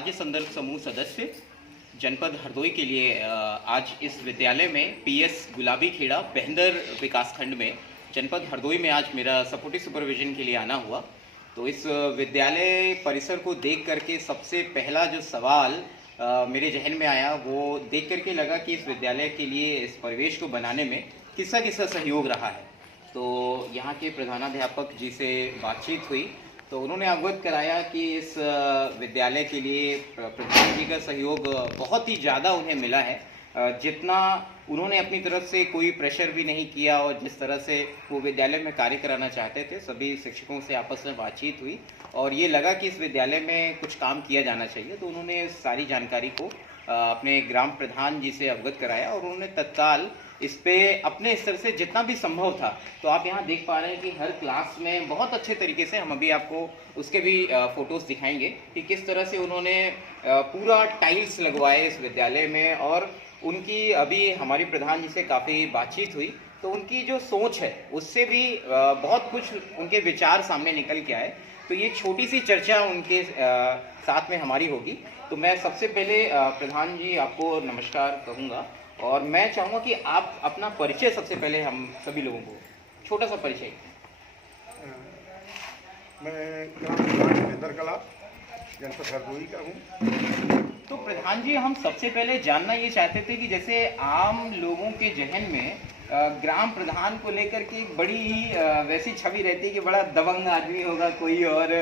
राज्य संदर्भ समूह सदस्य जनपद हरदोई के लिए आज इस विद्यालय में पीएस गुलाबी खेड़ा बहंदर विकासखंड में जनपद हरदोई में आज मेरा सपोर्टिव सुपरविजन के लिए आना हुआ। तो इस विद्यालय परिसर को देख करके सबसे पहला जो सवाल मेरे जहन में आया वो देख करके लगा कि इस विद्यालय के लिए इस परिवेश को बनाने में किसका किसका सहयोग रहा है। तो यहाँ के प्रधानाध्यापक जी से बातचीत हुई तो उन्होंने अवगत कराया कि इस विद्यालय के लिए प्रधान जी का सहयोग बहुत ही ज़्यादा उन्हें मिला है। जितना उन्होंने अपनी तरफ से कोई प्रेशर भी नहीं किया और जिस तरह से वो विद्यालय में कार्य कराना चाहते थे, सभी शिक्षकों से आपस में बातचीत हुई और ये लगा कि इस विद्यालय में कुछ काम किया जाना चाहिए। तो उन्होंने सारी जानकारी को अपने ग्राम प्रधान जी से अवगत कराया और उन्होंने तत्काल इस पे अपने स्तर से जितना भी संभव था। तो आप यहाँ देख पा रहे हैं कि हर क्लास में बहुत अच्छे तरीके से, हम अभी आपको उसके भी फोटोज़ दिखाएंगे कि किस तरह से उन्होंने पूरा टाइल्स लगवाए इस विद्यालय में। और उनकी अभी हमारी प्रधान जी से काफ़ी बातचीत हुई तो उनकी जो सोच है उससे भी बहुत कुछ उनके विचार सामने निकल के आए। तो ये छोटी सी चर्चा उनके साथ में हमारी होगी। तो मैं सबसे पहले प्रधान जी आपको नमस्कार कहूँगा और मैं चाहूँगा कि आप अपना परिचय सबसे पहले हम सभी लोगों को छोटा सा परिचय। मैं ग्राम प्रधान महेंद्र कला जनपद हरदोई का हूँ। तो प्रधान जी, हम सबसे पहले जानना ये चाहते थे कि जैसे आम लोगों के जहन में ग्राम प्रधान को लेकर के एक बड़ी ही वैसी छवि रहती है कि बड़ा दबंग आदमी होगा कोई और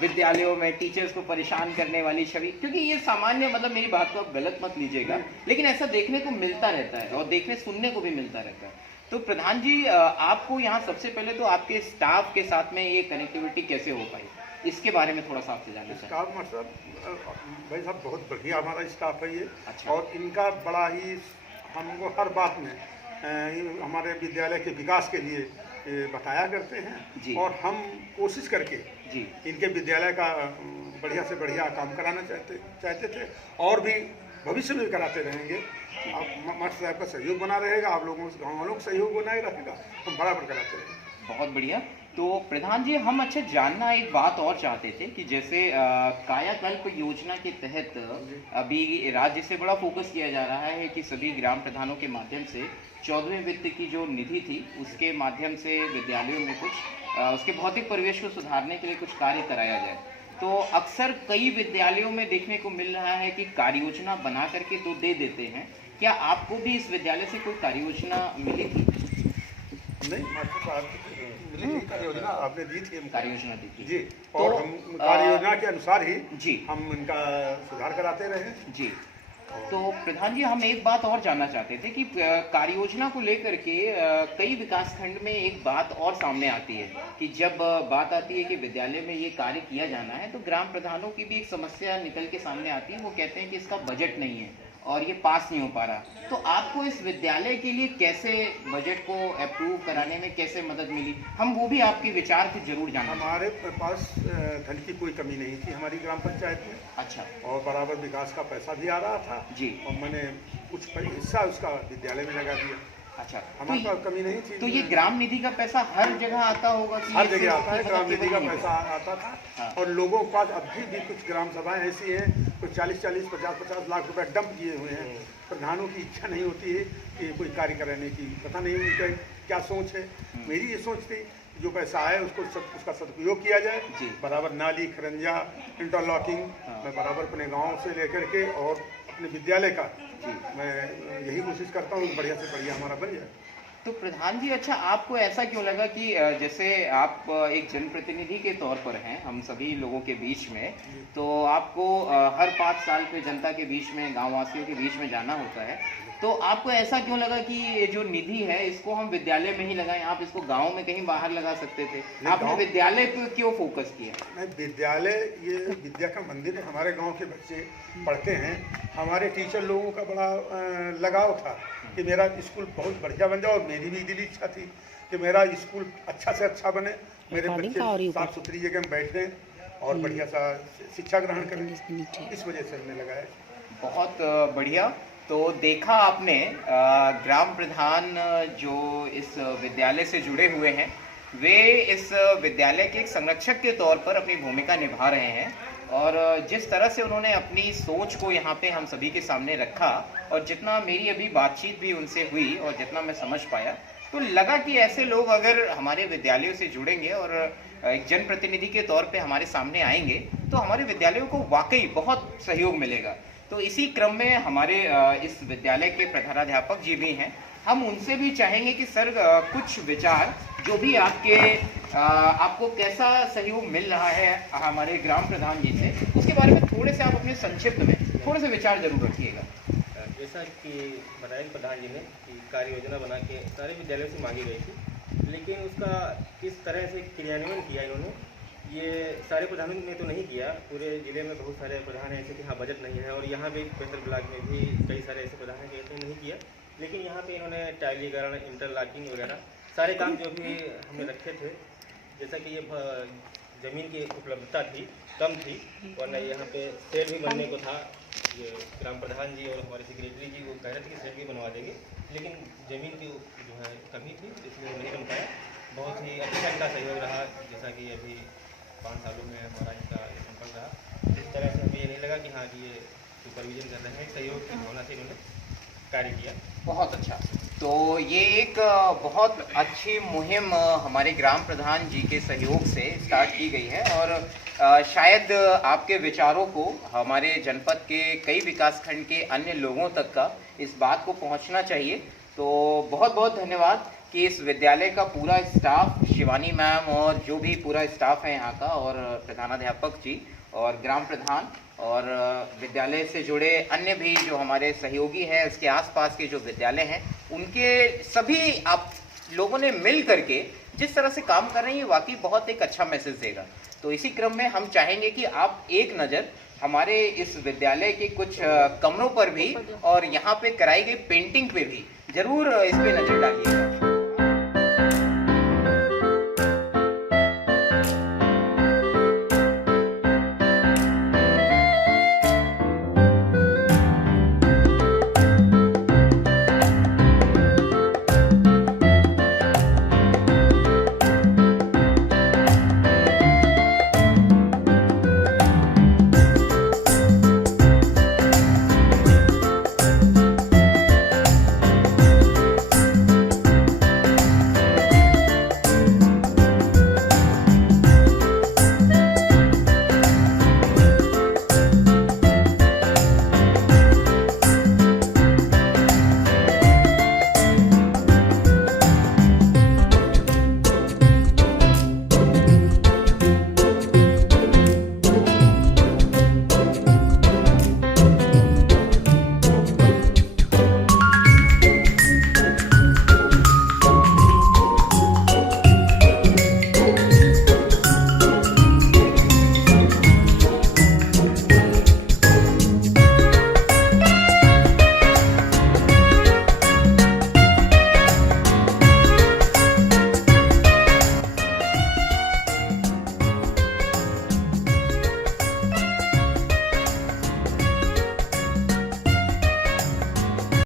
विद्यालयों में टीचर्स को परेशान करने वाली छवि, क्योंकि ये सामान्य, मतलब मेरी बात को आप गलत मत लीजिएगा, लेकिन ऐसा देखने को मिलता रहता है और देखने सुनने को भी मिलता रहता है। तो प्रधान जी, आपको यहाँ सबसे पहले तो आपके स्टाफ के साथ में ये कनेक्टिविटी कैसे हो पाई, इसके बारे में थोड़ा सा आपसे जानना चाहिए। स्टाफ मतलब भाई साहब बहुत बढ़िया हमारा स्टाफ है ये। अच्छा। और इनका बड़ा ही हमको हर बात में हमारे विद्यालय के विकास के लिए बताया करते हैं जी। और हम कोशिश करके जी इनके विद्यालय का बढ़िया से बढ़िया काम कराना चाहते थे और भी भविष्य में भी कराते रहेंगे। आप मास्टर साहब का सहयोग बना रहेगा, आप लोगों से गाँव वालों का सहयोग बनाए रहेगा, हम बराबर कराते रहेंगे। बहुत बढ़िया। तो प्रधान जी, हम अच्छा जानना एक बात और चाहते थे कि जैसे कायाकल्प योजना के तहत अभी राज्य से बड़ा फोकस किया जा रहा है कि सभी ग्राम प्रधानों के माध्यम से 14वें वित्त की जो निधि थी उसके माध्यम से विद्यालयों में कुछ उसके भौतिक परिवेश को सुधारने के लिए कुछ कार्य कराया जाए। तो अक्सर कई विद्यालयों में देखने को मिल रहा है कि कार्य योजना बना करके तो दे देते हैं। क्या आपको भी इस विद्यालय से कोई कार्य योजना मिली थी? नहीं, मास्टर साहब कार्य योजना आपने दी थी, कार्य योजना दी थी जी। और हम कार्य योजना के अनुसार ही जी हम इनका सुधार कराते रहे जी। तो प्रधान जी, हम एक बात और जानना चाहते थे कि कार्य योजना को लेकर के कई विकासखंड में एक बात और सामने आती है कि जब बात आती है कि विद्यालय में ये कार्य किया जाना है तो ग्राम प्रधानों की भी एक समस्या निकल के सामने आती है। वो कहते हैं कि इसका बजट नहीं है और ये पास नहीं हो पा रहा। तो आपको इस विद्यालय के लिए कैसे बजट को अप्रूव कराने में कैसे मदद मिली, हम वो भी आपके विचार को जरूर जानना। हमारे पास धन की कोई कमी नहीं थी हमारी ग्राम पंचायत में। अच्छा। और बराबर विकास का पैसा भी आ रहा था जी। और मैंने कुछ हिस्सा उसका विद्यालय में लगा दिया। अच्छा। हमारे पास कमी नहीं थी। तो ये ग्राम निधि का पैसा हर जगह आता होगा? हर जगह आता है, ग्राम निधि का पैसा आता था। हाँ। और लोगों के पास अभी भी कुछ ग्राम सभाएं ऐसी हैं, कुछ 40-40, 50-50 लाख रुपए डंप किए हुए हैं। प्रधानों की इच्छा नहीं होती है कि कोई कार्य कराने की, पता नहीं उनका क्या सोच है। मेरी ये सोच थी जो पैसा आए उसका सदुपयोग किया जाए। बराबर नाली, खरंजा, इंटरलॉकिंग मैं बराबर अपने गाँव से लेकर के और अपने विद्यालय का मैं यही कोशिश करता हूँ बढ़िया से बढ़िया हमारा बन जाए। तो प्रधान जी, अच्छा आपको ऐसा क्यों लगा कि जैसे आप एक जनप्रतिनिधि के तौर पर हैं हम सभी लोगों के बीच में, तो आपको हर 5 साल पे जनता के बीच में, गाँव वासियों के बीच में जाना होता है, तो आपको ऐसा क्यों लगा कि ये जो निधि है इसको हम विद्यालय में ही लगाएं, आप इसको गांव में कहीं बाहर लगा सकते थे, आपने विद्यालय पे क्यों फोकस किया? नहीं, विद्यालय ये विद्या का मंदिर है। हमारे गांव के बच्चे पढ़ते हैं, हमारे टीचर लोगों का बड़ा लगाव था कि मेरा स्कूल बहुत बढ़िया बन जाए और मेरी भी दिली इच्छा थी कि मेरा स्कूल अच्छा से अच्छा बने, मेरे बच्चे साफ सुथरी जगह में बैठे और बढ़िया सा शिक्षा ग्रहण करें, इस वजह से हमने लगाया। बहुत बढ़िया। तो देखा आपने, ग्राम प्रधान जो इस विद्यालय से जुड़े हुए हैं वे इस विद्यालय के एक संरक्षक के तौर पर अपनी भूमिका निभा रहे हैं और जिस तरह से उन्होंने अपनी सोच को यहाँ पे हम सभी के सामने रखा, और जितना मेरी अभी बातचीत भी उनसे हुई और जितना मैं समझ पाया, तो लगा कि ऐसे लोग अगर हमारे विद्यालयों से जुड़ेंगे और एक जनप्रतिनिधि के तौर पे हमारे सामने आएंगे तो हमारे विद्यालयों को वाकई बहुत सहयोग मिलेगा। तो इसी क्रम में हमारे इस विद्यालय के प्रधानाध्यापक जी भी हैं, हम उनसे भी चाहेंगे कि सर कुछ विचार जो भी आपको कैसा सहयोग मिल रहा है हमारे ग्राम प्रधान जी से, उसके बारे में थोड़े से आप अपने संक्षिप्त में थोड़े से विचार जरूर रखिएगा। जैसा कि बताया प्रधान जी ने कि कार्य योजना बना के सारे विद्यालयों से मांगी गई थी, लेकिन उसका किस तरह से क्रियान्वयन किया इन्होंने, ये सारे प्रधानों ने तो नहीं किया। पूरे ज़िले में बहुत सारे प्रधान हैं ऐसे कि हाँ बजट नहीं है, और यहाँ पे बेहतर ब्लॉक में भी कई सारे ऐसे प्रधान हैं कि ऐसे नहीं किया। लेकिन यहाँ पे इन्होंने टाइलीकरण, इंटरलॉकिंग वगैरह सारे काम जो भी हमने रखे थे, जैसा कि ये ज़मीन की उपलब्धता थी कम थी, वरना यहाँ पे शेड भी बनने को था। ये ग्राम प्रधान जी और हमारे सेक्रेटरी जी वो कह रहे थे कि शेड भी बनवा देंगे, लेकिन ज़मीन की जो है कमी थी इसलिए नहीं बन पाया। बहुत ही अच्छा इनका सहयोग रहा, जैसा कि अभी 5 सालों में हमारा इनका संपर्क रहा। इस तरह से हमें ये नहीं लगा कि हाँ कि ये सुपरविजन कर रहे हैं, सहयोग की भावना से इन्होंने कार्य किया। बहुत अच्छा। तो ये एक बहुत अच्छी मुहिम हमारे ग्राम प्रधान जी के सहयोग से स्टार्ट की गई है, और शायद आपके विचारों को हमारे जनपद के कई विकासखंड के अन्य लोगों तक का इस बात को पहुंचना चाहिए। तो बहुत बहुत धन्यवाद कि इस विद्यालय का पूरा स्टाफ, शिवानी मैम और जो भी पूरा स्टाफ है यहाँ का, और प्रधानाध्यापक जी और ग्राम प्रधान और विद्यालय से जुड़े अन्य भी जो हमारे सहयोगी हैं, उसके आसपास के जो विद्यालय हैं, उनके सभी आप लोगों ने मिल करके जिस तरह से काम कर रहे हैं, ये वाकई बहुत एक अच्छा मैसेज देगा। तो इसी क्रम में हम चाहेंगे कि आप एक नज़र हमारे इस विद्यालय के कुछ कमरों पर भी और यहाँ पे कराई गई पेंटिंग पे भी जरूर इस पे नज़र डालिएगा।